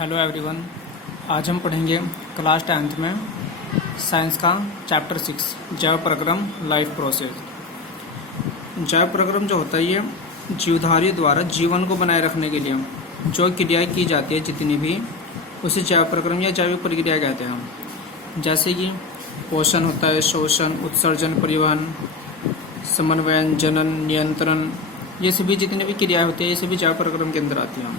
Hello everyone. आज हम पढ़ेंगे क्लास 10th में साइंस का चैप्टर 6 जैव प्रक्रम लाइफ प्रोसेस। जैव प्रक्रम जो होता है ये जीवधारियों द्वारा जीवन को बनाए रखने के लिए जो क्रियाएं की जाती है जितनी भी, उसे जैव प्रक्रम या जैविक प्रक्रिया कहते हैं। जैसे कि पोषण होता है, शोषण, उत्सर्जन, परिवहन, समन्वयन, जनन, नियंत्रण, ये सभी जितनी भी क्रियाएं होती है ये सभी जैव प्रक्रम के अंदर आती हैं।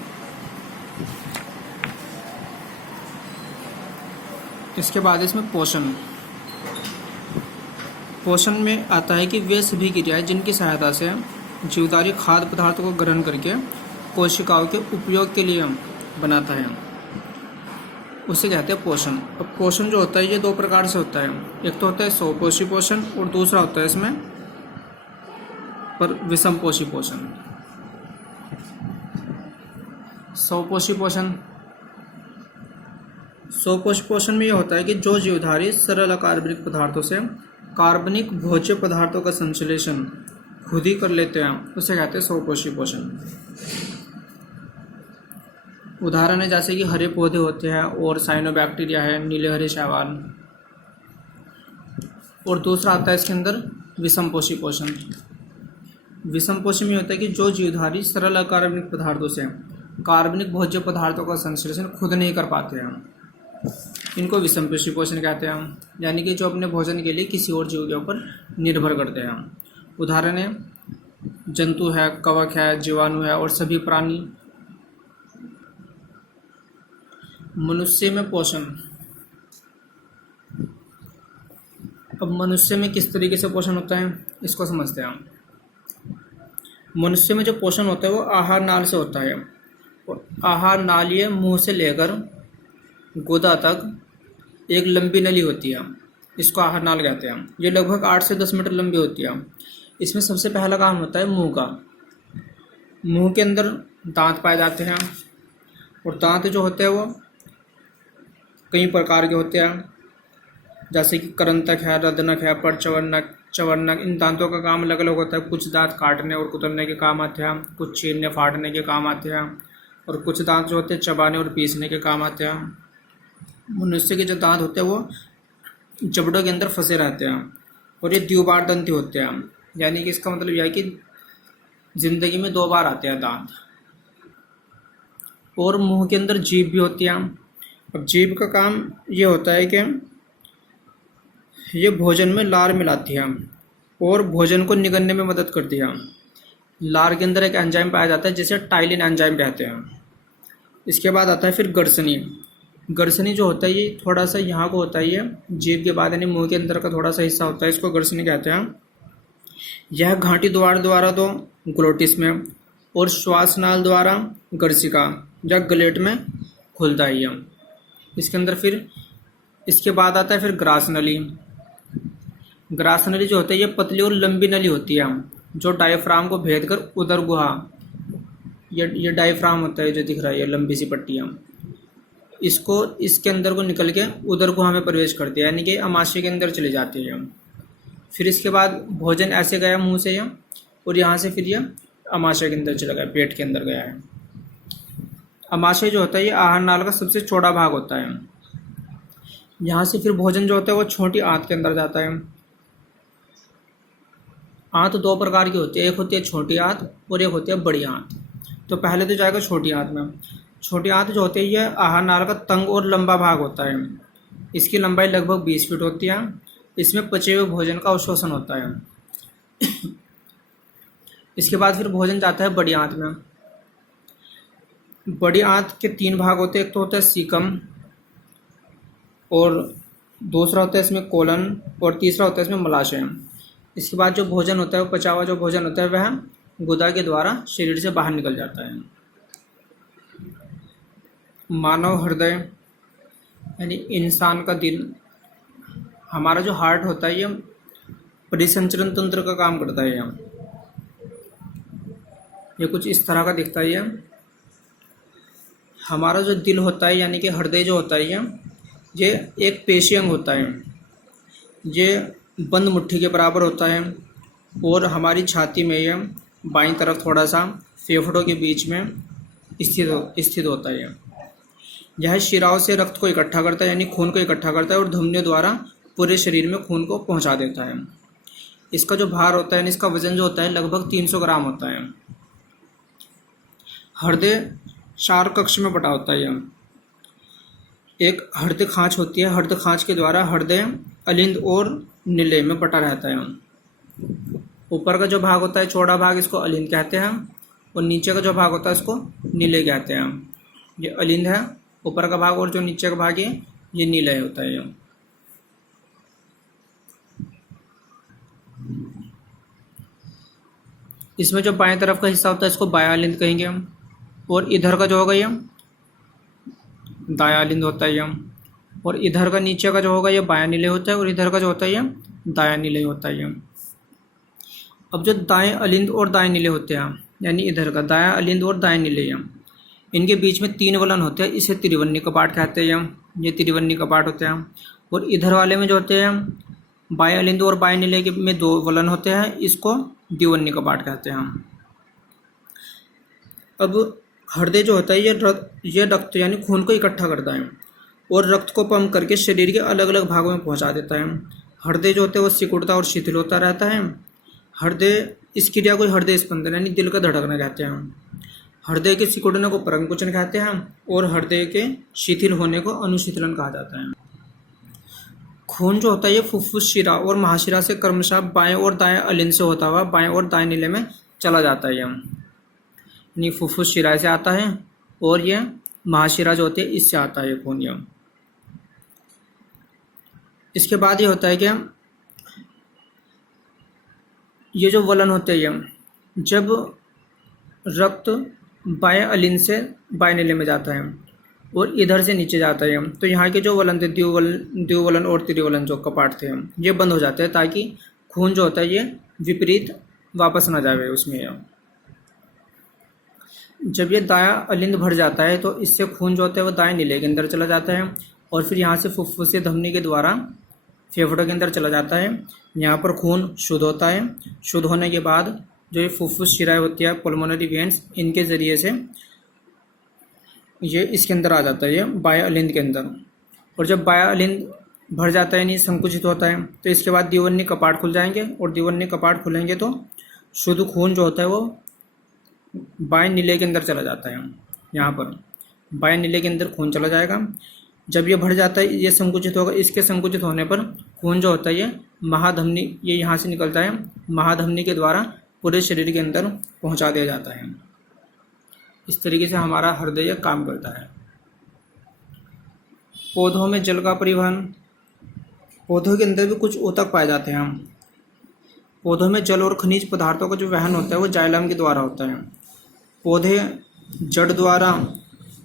इसके बाद इसमें पोषण में आता है कि वे सभी क्रियाएं जिनकी सहायता से जीवधारी खाद्य पदार्थों को ग्रहण करके कोशिकाओं के उपयोग के लिए बनाता है, उसे कहते हैं पोषण। अब पोषण जो होता है ये दो प्रकार से होता है। एक तो होता है स्वपोषी पोषण और दूसरा होता है इसमें पर विषमपोषी पोषण। स्वपोषी पोषण में यह होता है कि जो जीवधारी सरल अकार्बनिक पदार्थों से कार्बनिक भोज्य पदार्थों का संश्लेषण खुद ही कर लेते हैं, उसे कहते हैं स्वपोषी पोषण। उदाहरण है जैसे कि हरे पौधे होते हैं और साइनोबैक्टीरिया है, नीले हरे शैवाल। और दूसरा आता है इसके अंदर विषमपोषी पोषण। विषमपोषी में होता है कि जो जीवधारी सरल अकार्बनिक पदार्थों से कार्बनिक भोज्य पदार्थों का संश्लेषण खुद नहीं कर पाते हैं, इनको विषमपोषी पोषण कहते हैं। यानी कि जो अपने भोजन के लिए किसी और जीव के ऊपर निर्भर करते हैं। उदाहरण है जंतु है, कवक है, जीवाणु है और सभी प्राणी। मनुष्य में पोषण। अब मनुष्य में किस तरीके से पोषण होता है इसको समझते हैं। मनुष्य में जो पोषण होता है वो आहार नाल से होता है। और आहार नाल ये मुंह से लेकर गुदा तक एक लंबी नली होती है, इसको आहार नाल कहते हैं। ये लगभग 8 से 10 मीटर लंबी होती है। इसमें सबसे पहला काम होता है मुंह का। मुंह के अंदर दांत पाए जाते हैं और दांत जो होते हैं वो कई प्रकार के होते हैं, जैसे कि करंतक है, रदनक है, परचवर्णक, चवर्णक। इन दांतों का काम अलग अलग होता है। कुछ दांत काटने और कुतरने के काम आते हैं, कुछ चीरने फाड़ने के काम आते हैं और कुछ दांत जो होते हैं चबाने और पीसने के काम आते हैं। मनुष्य के जो दांत होते हैं वो जबड़ों के अंदर फंसे रहते हैं और ये द्विबार दंती होते हैं। यानी कि इसका मतलब यह है कि जिंदगी में 2 बार आते हैं दांत। और मुंह के अंदर जीभ भी होती है। अब जीभ का काम ये होता है कि ये भोजन में लार मिलाती है और भोजन को निगलने में मदद करती है। लार के अंदर एक एंजाइम पाया जाता है जिसे टाइलिन एंजाइम कहते हैं। इसके बाद आता है फिर गर्सनी। गर्सनी जो होता है ये थोड़ा सा यहाँ को होता है, ये जीभ के बाद यानी मुंह के अंदर का थोड़ा सा हिस्सा होता है, इसको गर्सनी कहते हैं। यह घाटी द्वारा तो ग्लोटिस में और श्वासनाल द्वारा गर्सिका या गलेट में खुलता है ये। इसके अंदर फिर इसके बाद आता है फिर ग्रास नली। ग्रास नली जो होता है ये पतली और लंबी नली होती है जो डायफ्राम को भेद कर उदर गुहा, ये डायफ्राम होता है जो दिख रहा है, ये लंबी सी पट्टियाँ, इसको इसके अंदर को निकल के उदर गुहा में प्रवेश करती है, यानी कि अमाशय के अंदर चली जाती है। फिर इसके बाद भोजन ऐसे गया मुंह से ये, और यहाँ से फिर ये अमाशय के अंदर चला गया, पेट के अंदर गया है। अमाशय जो होता है ये आहार नाल का सबसे चौड़ा भाग होता है। यहाँ से फिर भोजन जो होता है वो छोटी आंत के अंदर जाता है। आंत 2 प्रकार की होती है, एक होती है छोटी आंत और एक होती है बड़ी आंत। तो पहले तो जाएगा छोटी आंत में। छोटी आंत जो होती है ये आहार नाल का तंग और लंबा भाग होता है। इसकी लंबाई लगभग 20 फीट होती है। इसमें पचे हुए भोजन का अवशोषण होता है। इसके बाद फिर भोजन जाता है बड़ी आंत में। बड़ी आंत के 3 भाग होते हैं, एक तो होता है सीकम और दूसरा होता है इसमें कोलन और तीसरा होता है इसमें मलाशय। इसके बाद जो भोजन होता है वो पचा हुआ जो भोजन होता है वह गुदा के द्वारा शरीर से बाहर निकल जाता है। मानव हृदय यानी इंसान का दिल, हमारा जो हार्ट होता है ये परिसंचरण तंत्र का काम करता है। ये कुछ इस तरह का दिखता है। हमारा जो दिल होता है यानी कि हृदय जो होता है ये एक पेशी अंग होता है। ये बंद मुट्ठी के बराबर होता है और हमारी छाती में ये बाईं तरफ थोड़ा सा फेफड़ों के बीच में स्थित होता है। यह शिराओं से रक्त को इकट्ठा करता है, यानी खून को इकट्ठा करता है और धमनियों द्वारा पूरे शरीर में खून को पहुंचा देता है। इसका जो भार होता है, यानी इसका वजन जो होता है लगभग 300 ग्राम होता है। हृदय 4 कक्ष में बटा होता है। यह एक हृदय खांच होती है, हृदय खांच के द्वारा हृदय अलिंद और निलय में बटा रहता है। ऊपर का जो भाग होता है चौड़ा भाग, इसको अलिंद कहते हैं, और नीचे का जो भाग होता है इसको निलय कहते हैं। ये अलिंद है ऊपर का भाग, और जो नीचे का भाग है ये निलय होता है। इसमें जो बाएं तरफ का हिस्सा होता है इसको बायालिंद कहेंगे हम, और इधर का जो होगा ये दायालिंद होता है ये, और इधर का नीचे का जो होगा ये बायां निलय होता है, और इधर का जो होता है ये दायां निलय होता है ये। अब जो दाएं अलिंद और दाएं निलय होते हैं, यानी इधर का दायां अलिंद और दाएं निलय, इनके बीच में 3 वलन होते हैं, इसे त्रिवर्णी कपाट कहते हैं। ये त्रिवर्णी कपाट होते हैं। और इधर वाले में जो होते हैं बाएं अलिंद और बाएं निलय के में 2 वलन होते हैं, इसको द्विवर्णी कपाट कहते हैं। अब हृदय जो होता है ये रक्त यानी खून को इकट्ठा करता है और रक्त को पंप करके शरीर के अलग अलग भागों में पहुंचा देता है। हृदय जो होता है वो सिकुड़ता और शिथिल होता रहता है। हृदय इस क्रिया को हृदय स्पंदन यानी दिल का धड़कना कहते हैं। हृदय के सिकुड़ने को प्रंकुचन कहते हैं और हृदय के शिथिल होने को अनुशीतलन कहा जाता है। खून जो होता है ये फुफ्फुस शिरा और महाशिरा से क्रमशः बाएं और दाएं अलिंद से होता हुआ बाएं और दाएं निलय में चला जाता है। यानी फुफ्फुस शिरा से आता है और ये महाशिरा जो होती है इससे आता है खून। इसके बाद ये होता है कि ये जो वलन होते हैं, जब रक्त बाएं अलिंद से बाएं निलय में जाता है और इधर से नीचे जाता है, तो यहाँ के जो वलन थे द्विवलन और त्रिवलन जो कपाट थे ये बंद हो जाते हैं, ताकि खून जो होता है ये विपरीत वापस ना जाए उसमें। जब ये दायां अलिंद भर जाता है तो इससे खून जो होता है वो दाएं निलय के अंदर चला जाता है और फिर यहाँ से फुफ्फुस से धमनी के द्वारा फेफड़ों के अंदर चला जाता है। यहाँ पर खून शुद्ध होता है। शुद्ध होने के बाद जो ये फुफ्फुस शिराएं होती है पल्मोनरी वेन्स, इनके ज़रिए से ये इसके अंदर आ जाता है, ये बाएं अलिंद के अंदर। और जब बाएं अलिंद भर जाता है यानी संकुचित होता है तो इसके बाद द्विवर्णी कपाट खुल जाएंगे और द्विवर्णी कपाट खुलेंगे तो शुद्ध खून जो होता है वो बाएं निलय के अंदर चला जाता है। यहाँ पर बाएं निलय के अंदर खून चला जाएगा। जब ये भर जाता है ये संकुचित होगा, इसके संकुचित होने पर खून जो होता है ये महाधमनी, ये यहाँ से निकलता है, महाधमनी के द्वारा पूरे शरीर के अंदर पहुँचा दिया जाता है। इस तरीके से हमारा हृदय काम करता है। पौधों में जल का परिवहन, पौधों के अंदर भी कुछ ऊतक पाए जाते हैं। पौधों में जल और खनिज पदार्थों का जो वहन होता है वो जाइलम के द्वारा होता है। पौधे जड़ द्वारा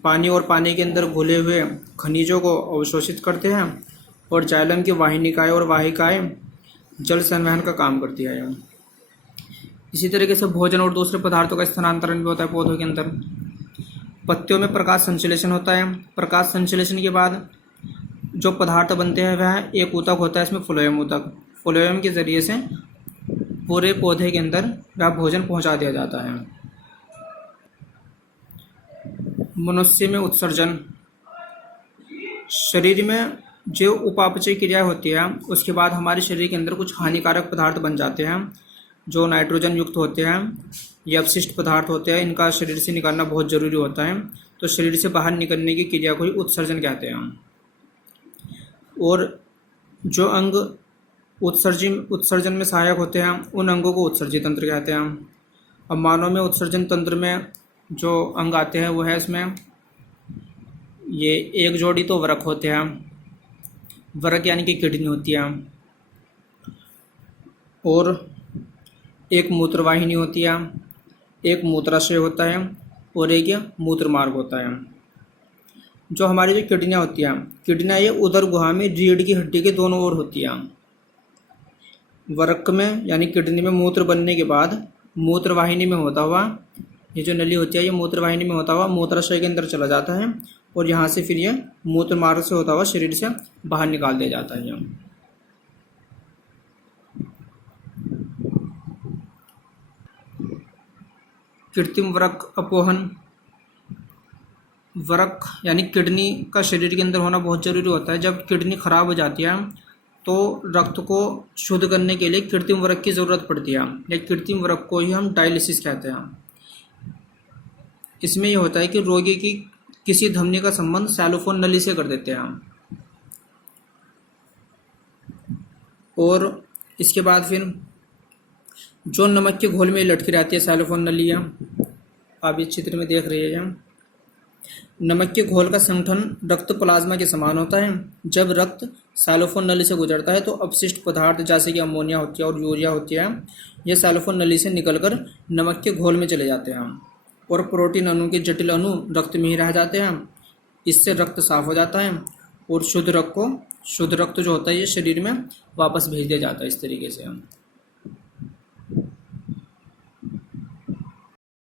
पानी और पानी के अंदर घुले हुए खनिजों को अवशोषित करते हैं और जाइलम की वाहिनिकाएं और वाहिकाएं जल संवहन का काम करती है। इसी तरीके से भोजन और दूसरे पदार्थों का स्थानांतरण भी होता है पौधों के अंदर। पत्तियों में प्रकाश संश्लेषण होता है। प्रकाश संश्लेषण के बाद जो पदार्थ बनते हैं वह एक ऊतक होता है, इसमें फ्लोएम ऊतक। फ्लोएम के जरिए से पूरे पौधे के अंदर वह भोजन पहुंचा दिया जाता है। मनुष्य में उत्सर्जन, शरीर में जो उपापचय क्रिया होती है उसके बाद हमारे शरीर के अंदर कुछ हानिकारक पदार्थ बन जाते हैं जो नाइट्रोजन युक्त होते हैं। ये अपशिष्ट पदार्थ होते हैं, इनका शरीर से निकालना बहुत ज़रूरी होता है। तो शरीर से बाहर निकलने की क्रिया को ही उत्सर्जन कहते हैं। और जो अंग उत्सर्जन में सहायक होते हैं उन अंगों को उत्सर्जी तंत्र कहते हैं। अब मानव में उत्सर्जन तंत्र में जो अंग आते हैं वो है, इसमें ये एक जोड़ी तो वृक्क होते हैं, वृक्क यानी कि किडनी होती है, और एक मूत्रवाहिनी होती है, एक मूत्राशय होता है और एक मूत्र मार्ग होता है। जो हमारी जो किडनियाँ होती हैं, किडनियाँ ये उदर गुहा में रीढ़ की हड्डी के दोनों ओर होती हैं। वृक्क में यानी किडनी में मूत्र बनने के बाद मूत्रवाहिनी में होता हुआ ये जो नली होती है ये मूत्रवाहिनी में होता हुआ मूत्राशय के अंदर चला जाता है और यहाँ से फिर ये मूत्र मार्ग से होता हुआ शरीर से बाहर निकाल दिया जाता है। कृत्रिम वृक्क अपोहन, वृक्क यानी किडनी का शरीर के अंदर होना बहुत ज़रूरी होता है। जब किडनी ख़राब हो जाती है तो रक्त को शुद्ध करने के लिए कृत्रिम वृक्क की ज़रूरत पड़ती है, या कृत्रिम वृक्क को ही हम डायलिसिस कहते हैं। इसमें यह होता है कि रोगी की किसी धमनी का संबंध सैलोफोन नली से कर देते हैं हम। और इसके बाद फिर जो नमक के घोल में लटकी रहती है सैलोफोन नलियाँ, आप इस चित्र में देख रहे हैं। नमक के घोल का संगठन रक्त प्लाज्मा के समान होता है। जब रक्त सैलोफोन नली से गुजरता है तो अपशिष्ट पदार्थ जैसे कि अमोनिया होती है और यूरिया होती है, ये सैलोफोन नली से निकलकर नमक के घोल में चले जाते हैं और प्रोटीन अणु के जटिल अणु रक्त में ही रह जाते हैं। इससे रक्त साफ हो जाता है और शुद्ध रक्त जो होता है ये शरीर में वापस भेज दिया जाता है इस तरीके से।